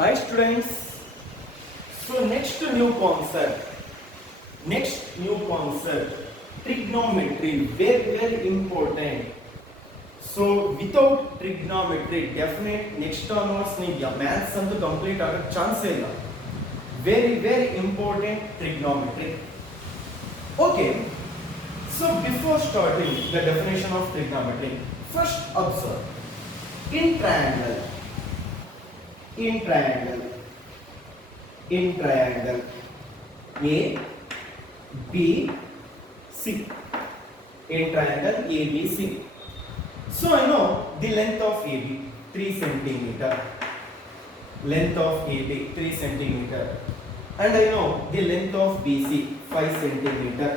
Hi students. So next new concept. Trigonometry, very important. So without trigonometry, definite next onwards ನೀವು maths ಅಂತೂ complete ಆಗೋ chance ಇಲ್ಲ. Very important trigonometry. Okay. So before starting the definition of trigonometry, first observe in triangle A, B, C. In triangle A, B, C. So I know the length of AB 3 centimeter. Length of AB 3 centimeter. And I know the length of BC 5 centimeter.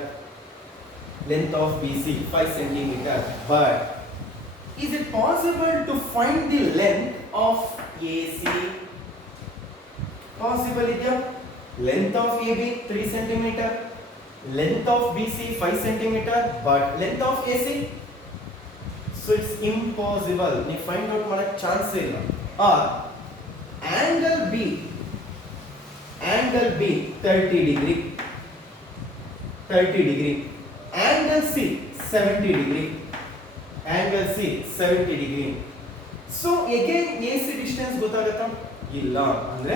Length of BC 5 centimeter. But is it possible to find the length of AC? Possible idea? Length of AB 3 centimeter, length of BC 5 centimeter, but length of AC? So it's impossible. You find out mana chance illa. Or angle B 30 degree. Angle C 70 degree. So again AC distance ಗೊತ್ತಾಗುತ್ತಾ? ಇಲ್ಲ ಅಂದ್ರೆ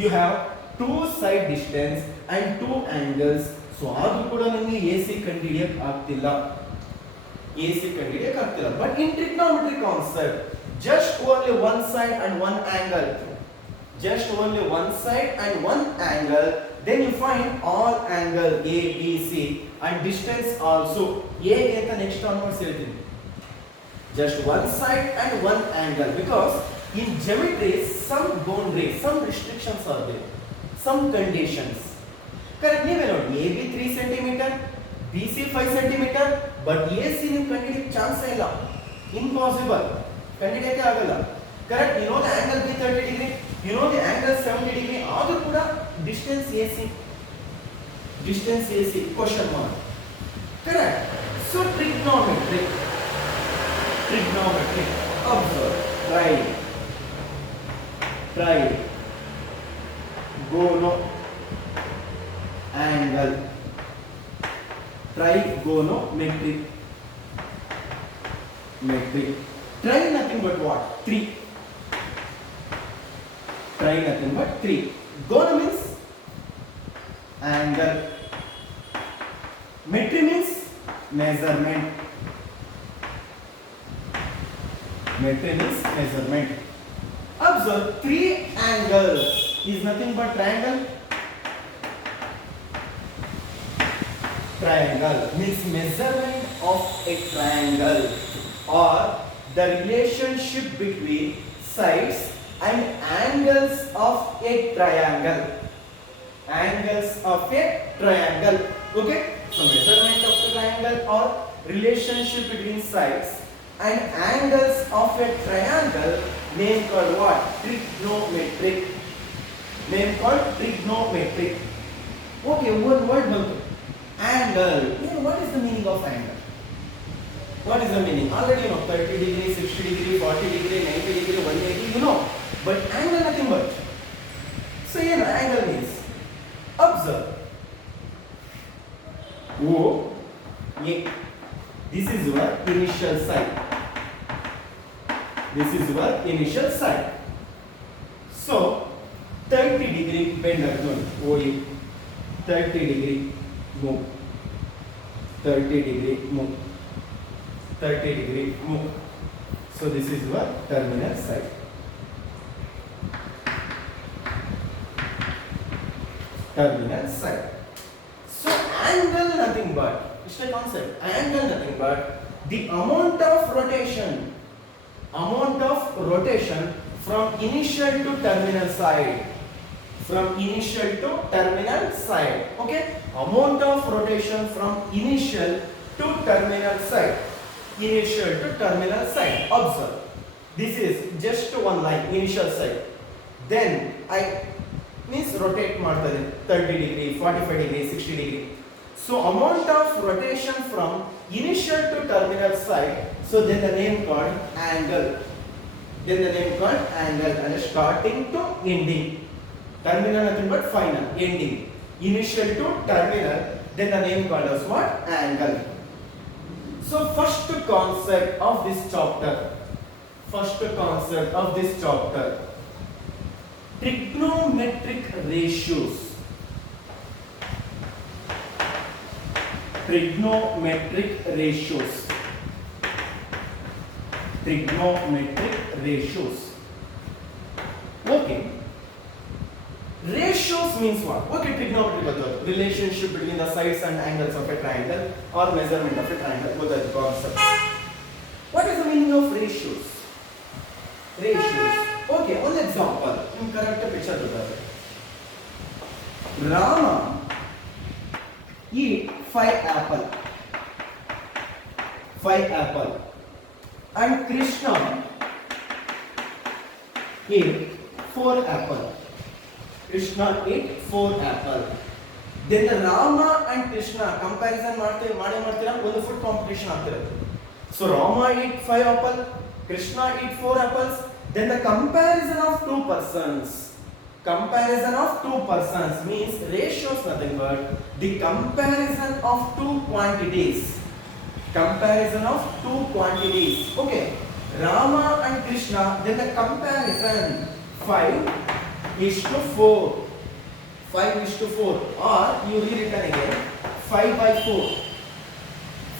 you have two side distance and two angles. So ಆದ್ರೂ ಕೂಡ ನನಗೆ AC ಕಂಡುಹಿಡಿಯಕ್ಕೆ ಆಗ್ತಿಲ್ಲ. But in trigonometry concept, just only one side and one angle. Then you find all angle A, B, C and distance also. A ಗಿಂತ next onwards ಹೇಳ್ತೀನಿ. Just one side and one angle, because in geometry some boundaries, some restrictions are there, some conditions. Correct? ನೀವೇ ನೋಡಿ, AB 3 cm, BC 5 cm, but AC ನೀವು ಕಂಡುಹಿಡಿಯಕ್ಕೆ chance ಇಲ್ಲ. Impossible. ಕಂಡುಹಿಡಿಯಕ್ಕೆ ಆಗಲ್ಲ. Correct? You know the angle B 30 degree, you know the angle 70 degree, ಆದರೂ ಕೂಡ distance AC question mark. Correct? So trigonometry. Observe. Trigonometric. Tri nothing but what? 3. Tri nothing but 3. Gono means angle. Metry means measurement. Observe, 3 angles is nothing but triangle. Triangle means measurement of a triangle, or the relationship between sides and angles of a triangle. Okay? So measurement of the triangle or relationship between sides and angles of a triangle, name called what? Trigonometric. Okay, one word bantu. Angle. What is the meaning of angle? Already you know, 30 degree, 60 degree, 40 degree, 90 degree, 180, you know. But angle nothing but. So angle means, observe. O, A. This is your initial side. So 30 degree bend again. OA. 30 degree move. 30 degree move. So this is your terminal side. So angle nothing but, it's a concept. Angle nothing but the amount of rotation from initial to terminal side. Okay? Amount of rotation from initial to terminal side. Observe. This is just one line, initial side. Then I means rotate ಮಾಡ್ತದೆ 30 degree, 45 degree, 60 degree. So amount of rotation from initial to terminal side, so then the name called angle. then the name called angle, and starting to ending. Terminal nothing but final, ending. Initial to terminal, then the name called as what? Angle. So first concept of this chapter. Trigonometric ratios. Trigonometric ratios. Okay. Ratios means what? Okay, trigonometry method. Relationship between the sides and angles of a triangle or measurement of a triangle. What is the concept? What is the meaning of ratios? Okay, one example. In correct picture to that. Rama eat 5 apple. And Krishna eat 4 apple. Then the Rama and Krishna comparison ಮಾಡ್ತೀರಾ ಒಂದು food competition ಆಗ್ತಿರುತ್ತೆ. So Rama eat 5 apple, Krishna eat 4 apples. Then the comparison of two persons means ratios nothing but the comparison of two quantities. Okay, Rama and Krishna, then the comparison 5:4, or you rewritten again 5/4,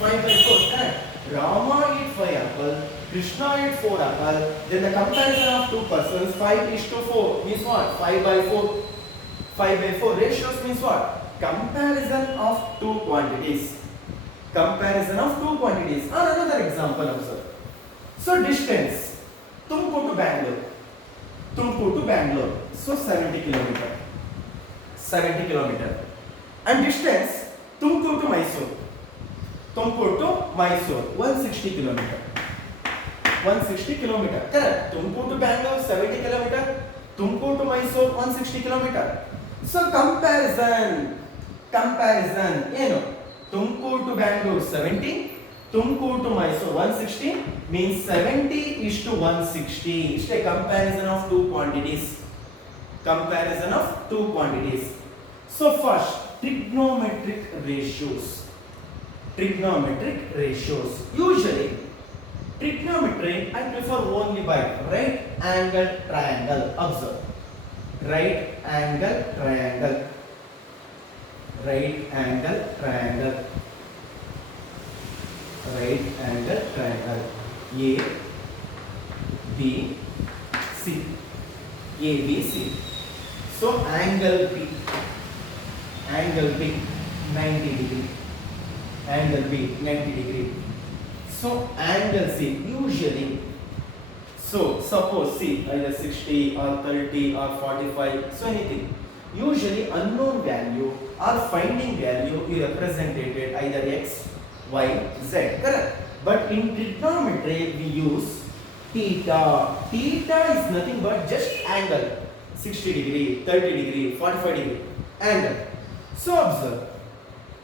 correct? Rama eat 5 apple, Krishna eat 4 apple, then the comparison of two persons 5:4 means what? 5/4. Ratios means what? Comparison of two quantities. Or another example observe. So distance, Tumkur to Bangalore, so 70 kilometer. And distance, Tumkur to Mysore, 160 kilometer. Correct. Tumkur to Bangalore 70 kilometer, Tumkur to Mysore 160 kilometer. So comparison, Tumkur to Bangalore 70, Tumkur to Mysore 160 means 70:160. It's a comparison of two quantities. So first, trigonometric ratios. Usually, trigonometry I prefer only by right angle triangle. Observe. Right angle triangle. Right angle triangle. ABC. So angle B 90 degree. So angle C usually. So suppose C either 60 or 30 or 45. So anything. Usually unknown value or finding value is represented either X, Y, Z. Correct. But in trigonometry we use theta. Theta is nothing but just angle. 60 degree, 30 degree, 45 degree angle. So observe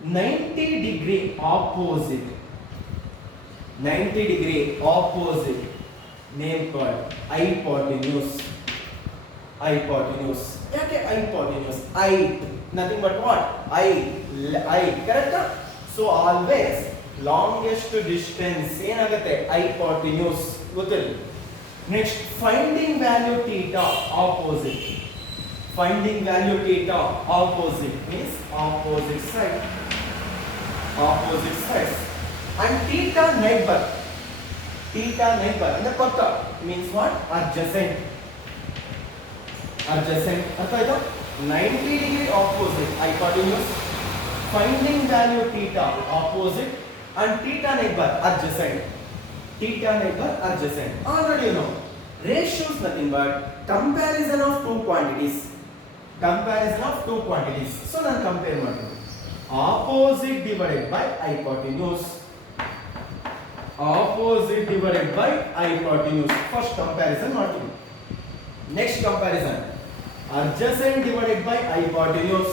90 degree opposite name called hypotenuse. Okay, hypotenuse. I nothing but what? I correct? So always longest distance ಏನಾಗುತ್ತೆ hypotenuse ಗೊತ್ತಿಲ್ಲ. Next, finding value theta opposite means opposite side. And theta neighbor in the pakka means what? Adjacent. ಅರ್ಥ ಆಯ್ತಾ? 90 degree opposite hypotenuse, finding value theta opposite, and theta neighbor adjacent. Already you know ratios nothing but comparison of two quantities. So now compare ಮಾಡ್ತೀನಿ. Opposite divided by hypotenuse. First comparison ಮಾಡ್ತೀನಿ. Next comparison, adjacent divided by hypotenuse.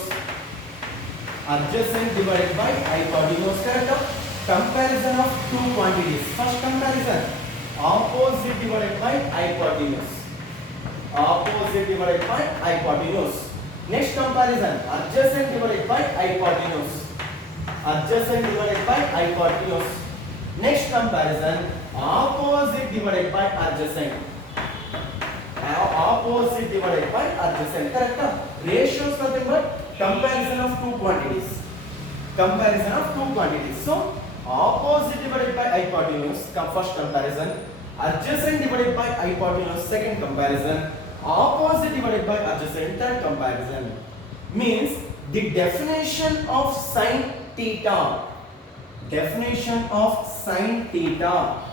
Correct? Comparison of two quantities. First comparison, opposite divided by hypotenuse. Opposite divided by hypotenuse. Next comparison, adjacent divided by hypotenuse. Adjacent divided by hypotenuse. Next comparison, opposite divided by adjacent. Now opposite divided by adjacent. Correct? Ratios nothing but comparison of two quantities. Comparison of two quantities. So opposite divided by hypotenuse, first comparison. Adjacent divided by hypotenuse, second comparison. Opposite divided by adjacent, third comparison. Means the definition of sin theta. Definition of sin theta.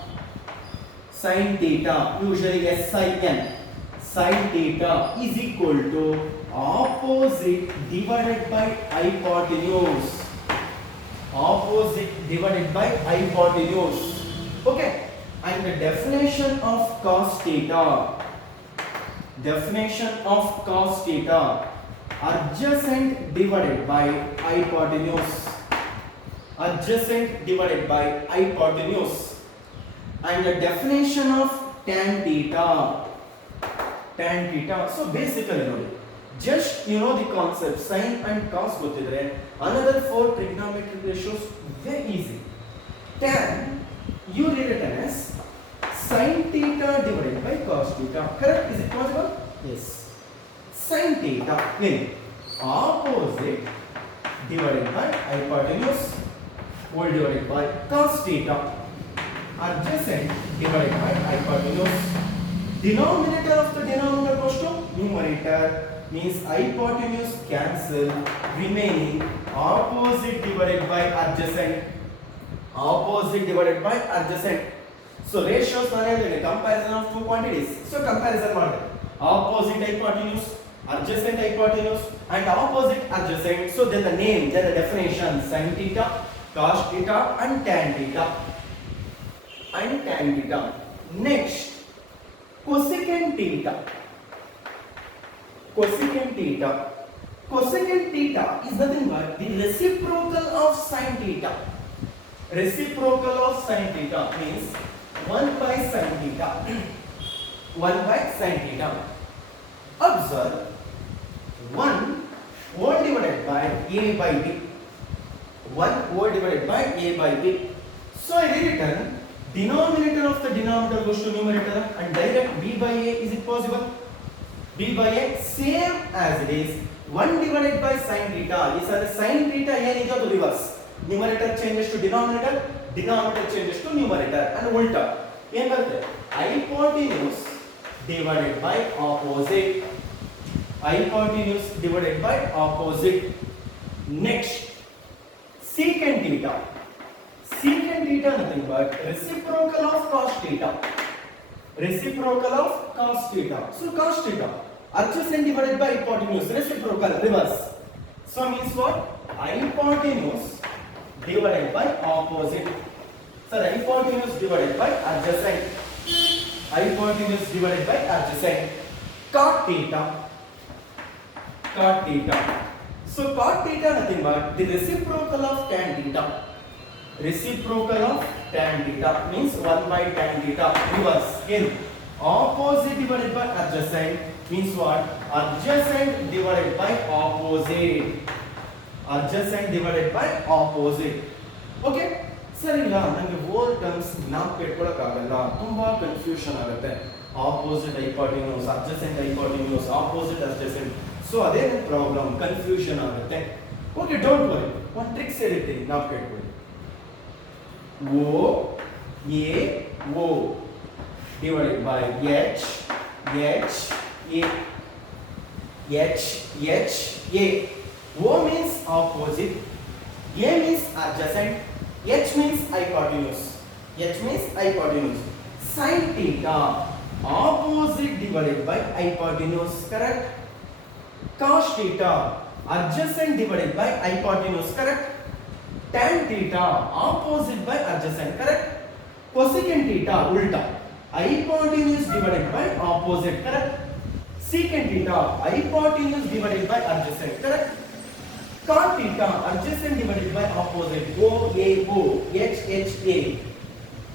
Sin theta, usually sin. Sin theta is equal to opposite divided by hypotenuse. Opposite divided by hypotenuse. Okay. And the definition of cos theta. Definition of cos theta. Adjacent divided by hypotenuse. Adjacent divided by hypotenuse. And the definition of tan theta. Tan theta. So basically, just you know the concept sin and cos gottidre. Another four trigonometric ratios very easy. Tan, you read it as sin theta divided by cos theta. Correct? Is it possible? Yes. Sin theta in opposite divided by hypotenuse whole divided by cos theta. Adjacent divided by hypotenuse. Denominator of the denominator goes to numerator. Means hypotenuse cancel, remaining opposite divided by adjacent. Opposite divided by adjacent. So ratios are comparison of two quantities. So comparison model. Opposite hypotenuse, adjacent hypotenuse, and opposite adjacent. So then the name, then the definition: sin theta, cos theta, and tan theta. And tan theta. Next, cosecant theta. Cosecant theta. Cosecant theta is nothing but the reciprocal of sin theta. Reciprocal of sin theta means 1 by sin theta. 1 by sin theta. Observe 1 whole divided by a by b. 1 whole divided by a by b. So I rewritten denominator of the denominator goes to numerator and direct b by a. Is it possible? B by a same as it is 1 divided by sin theta. Is the sin theta here to reverse. Numerator changes to denominator, denominator changes to numerator, and ulta. What is hypotenuse divided by opposite. Hypotenuse divided by opposite. Next, secant theta. Secant theta nothing but reciprocal of cos theta. Reciprocal of cos theta. So cos theta, adjacent divided by hypotenuse, reciprocal, reverse. So means what? Hypotenuse divided by opposite. So hypotenuse divided by adjacent. Hypotenuse divided by adjacent. Cot theta. Cot theta. So cot theta nothing but the reciprocal of tan theta. Reciprocal of tan theta means 1 by tan theta, reverse. In opposite divided by adjacent means what? Adjacent divided by opposite. Adjacent divided by opposite. Okay? ಸರಿ ಇಲ್ಲ ನನಗೆ ಓಲ್ terms ಜ್ಞಾಪಕ ಇಟ್ಕೊಳ್ಳೋಕ್ಕಾಗಲ್ಲ, ತುಂಬ confusion ಆಗುತ್ತೆ. Opposite hypotenuse, adjacent hypotenuse, opposite adjacent. So ಅದೇ problem, confusion ಆಗುತ್ತೆ. Okay, don't worry, ಒಂದು tricks ಹೇಳಿರ್ತೀನಿ, ಜ್ಞಾಪಕ ಇಟ್ಕೊಳ್ಳಿ. O A O divided by H H A H H A. O means opposite, A means adjacent, H means hypotenuse. H means hypotenuse. Sin theta, opposite divided by hypotenuse, correct? Cos theta, adjacent divided by hypotenuse, correct? Tan theta, opposite by adjacent, correct? Cosecant theta, ulta, hypotenuse divided by opposite, correct? Secant theta, hypotenuse divided by adjacent, correct? Cot theta, adjacent divided by opposite. O A O, H H A,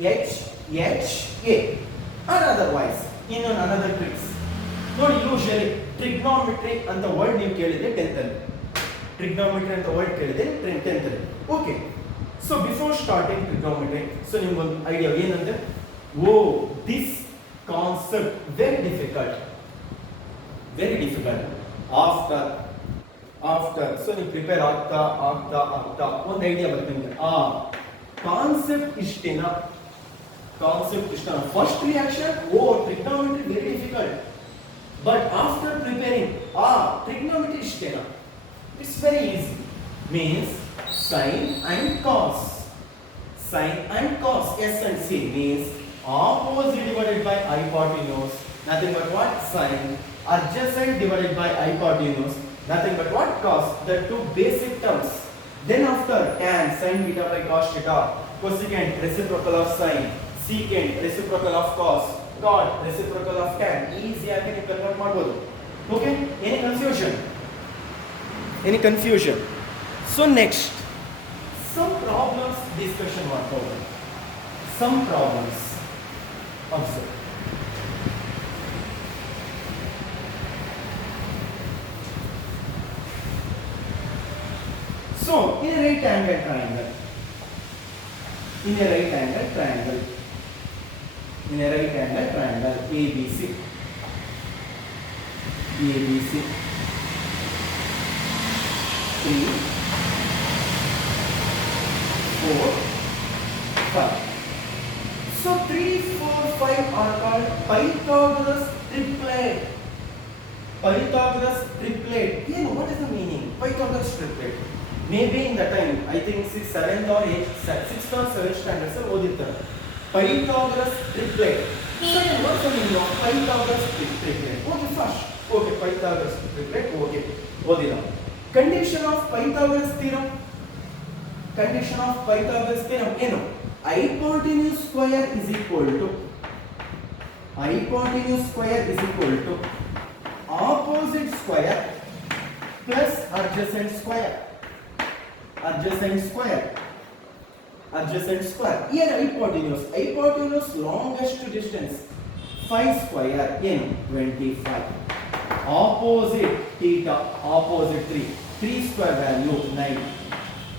H H A. Or otherwise, ಇನ್ನೊಂದು another tricks ನೋಡಿ. Usually trigonometry ಅಂತ word ನೀವು ಕೇಳಿದ್ರೆ 10th ಅಲ್ಲಿ, trigonometry ಅಂತ word ಕೇಳಿದ್ರೆ 10th ಅಲ್ಲಿ. Okay, so before starting trigonometry, so ನಿಮ್ಗೊಂದು ಐಡಿಯಾ ಏನಂದ್ರೆ, oh this concept very difficult, very difficult. After so ನೀವು ಪ್ರಿಪೇರ್ ಆಗ್ತಾ ಒಂದು ಐಡಿಯಾ ಬರುತ್ತೆ ನಿಮಗೆ. ಕಾನ್ಸೆಪ್ಟ್ ಇಷ್ಟೇನಾ, ಕಾನ್ಸೆಪ್ಟ್ ಇಷ್ಟೇನಾ. First reaction, oh trigonometry very difficult. But after preparing, trigonometry ಇಷ್ಟೇನಾ? It's very easy. Means sine and cos. Sine and cos, S and C means opposite divided by hypotenuse. Nothing but what? Sine. Adjacent divided by hypotenuse. Nothing but what? Cos. The two basic terms. Then after tan, sine theta by cos theta. Cosecant, reciprocal of sine. Secant, reciprocal of cos. God, reciprocal of tan. Easy ಆಗಿ ನೀವು convert ಮಾಡಬಹುದು. Okay, any confusion? Any confusion? So next some problems discussion ಮಾಡ್ಕೊಳ್ಳೋಣ. Some problems observe. So in a right angle triangle, in a right angle triangle, in a right angle triangle ABC, ABC 3 4 5. So 3 4 5 are called Pythagoras triplet. Pythagoras triplet. You know what is the meaning? Pythagoras triplet. Maybe in the time, I think 7th or 6th or 7th standard sir ಓದಿರ್ತಾರೆ. Pythagoras triplet. So what's the meaning of Pythagoras triplet? Okay, first. Okay, Pythagoras triplet. Okay, ಓದಿಲ್ಲ. Condition of Pythagoras theorem. Condition of Pythagoras theorem ಏನು? Hypotenuse square is equal to opposite square plus adjacent square. Here hypotenuse longest distance 5 square in 25. Opposite theta, opposite 3 square value 9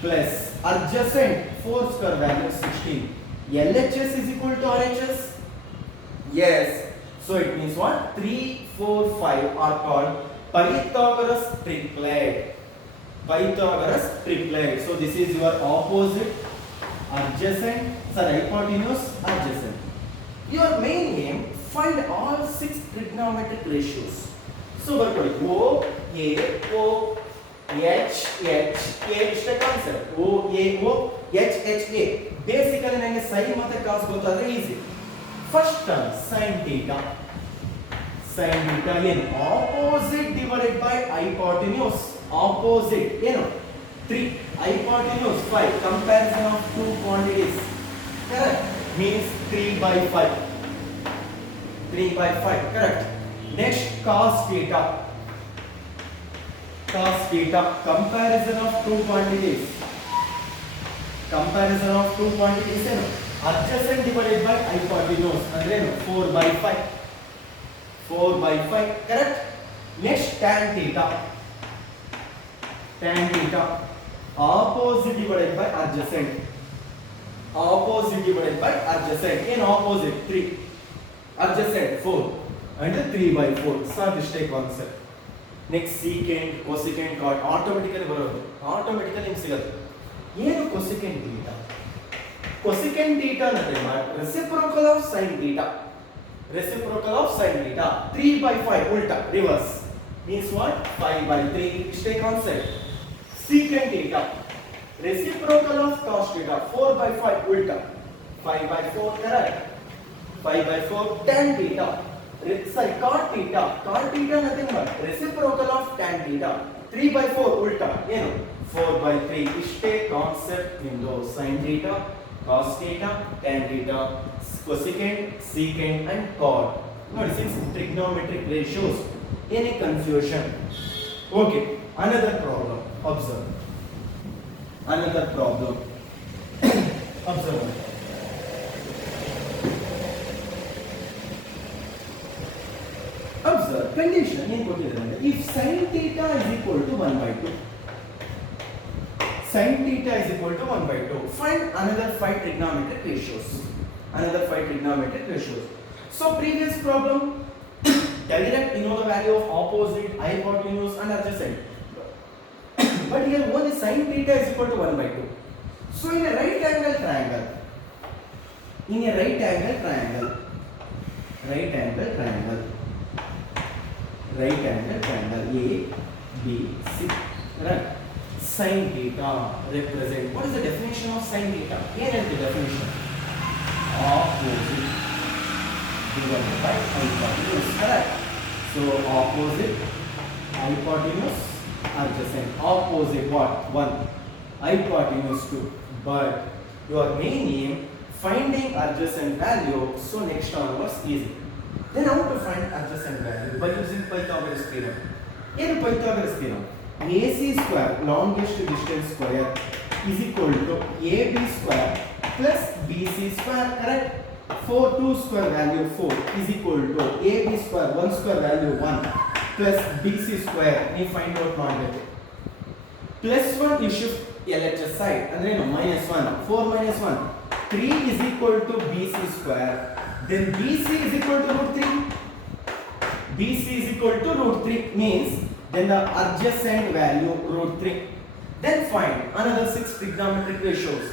plus adjacent 4 square value 16. LHS is equal to RHS. Yes, so it means what? 3 4 5 are called Pythagoras triplet. So this is your opposite, adjacent, hypotenuse, adjacent. Your main aim, find all 6 trigonometric ratios. So ಬರ್ಕೊಳ್ಳಿ O A O H H A is the concept. O A O H H A. Basically ನನಗೆ sin ಮತ್ತೆ cos ಗೊತ್ತಾದ್ರೆ easy. First term sin theta ಏನು? Opposite divided by hypotenuse. Opposite ಏನು? 3. Hypotenuse 5. Comparison of two quantities. Correct? Means 3 by 5. 3 by 5. Correct? Next cos theta. Comparison of two quantities. ಏನು? Adjacent divided by hypotenuse. ಅಂದ್ರೆ ಏನು? 4 by 5. Correct? Next tan theta. Opposite divided by adjacent. In opposite 3. Adjacent 4. And 3 by 4. Start this concept. Next secant, cosecant, cot. Automatically ಬರೋದು. Automatically ನಿಮ್ಗೆ ಸಿಗುತ್ತೆ. ಏನು cosecant theta? Cosecant theta ಅಂದ್ರೆ reciprocal of sin theta. 3 by 5 ulta reverse means what? 5 by 3. Stay concept. Secant theta reciprocal of cos theta. 4 by 5 ulta 5 by 4. Correct? 5 by 4. Tan theta cot theta nothing but reciprocal of tan theta. 3 by 4 ulta ಏನು? 4 by 3. Stay concept window. Sin theta, cos theta, tan theta, cosecant, secant and cot. Notice 6 trigonometric ratios. Any confusion? Okay, another problem. Observe. Observe. Condition ಏನು ಕೊಟ್ಟಿದ್ದಾರೆ ಅಂದ್ರೆ if sin theta is equal to 1/2, sin theta is equal to 1/2, find another 5 trigonometric ratios. Another 5 trigonometric ratios. So previous problem, direct you know the value of opposite, hypotenuse and adjacent. But here only sin theta is equal to 1/2. So in a right angle triangle, in a right angle triangle, right angle triangle, right angle triangle A, B, C, right? Sin theta represent, what is the definition of sin theta? Here is the definition. Opposite divided by hypotenuse, correct? So opposite, hypotenuse, adjacent. Opposite what? 1. Hypotenuse 2. But your main aim finding adjacent value, so next onwards easy. Then how to find adjacent value? By using Pythagoras theorem. Here Pythagoras theorem. AC square, longest distance square, is equal to AB square plus BC square, correct? 4, 2 square value 4 is equal to AB square, 1 square value 1 plus BC square, you find out ಮಾಡಬೇಕು. Plus 1 you shift LHS side, ಅಂದ್ರೆ ಏನು minus 1, 4 minus 1, 3 is equal to BC square, then BC is equal to root 3, BC is equal to root 3 means then the adjacent value root 3. Then find another 6 trigonometric ratios.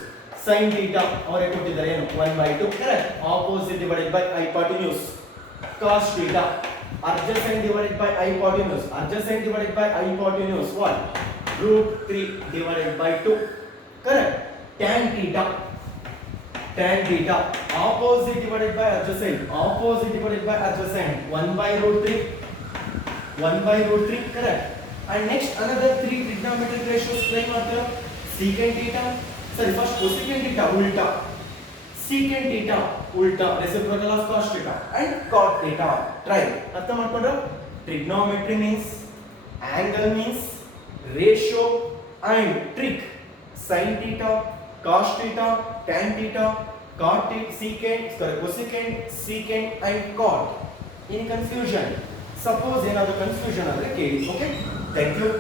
Sin theta or ಕೊಟ್ಟಿದ್ದಾರೆ ಏನು 1/2, correct? Opposite divided by hypotenuse. Cos theta, adjacent divided by hypotenuse, adjacent divided by hypotenuse, what? Root 3 divided by 2, correct? Tan theta, tan theta, opposite divided by adjacent, opposite divided by adjacent, 1/√3, 1/√3, correct? And next another 3 trigonometric ratios try ಮಾಡ್ತೀರಾ. Secant theta, sorry, first cosecant theta ulta, secant theta ulta, reciprocal of cos theta, and cot theta. Try ಅರ್ಥ ಮಾಡ್ಕೊಂಡ್ರ? Trigonometry means angle means ratio and trick. Sin theta, cos theta, tan theta, cot theta, secant, sorry, cosecant, secant and cot. Any confusion? Suppose ಏನಾದರೂ confusion ಆದರೆ ಕೇಳಿ. Okay? Thank you.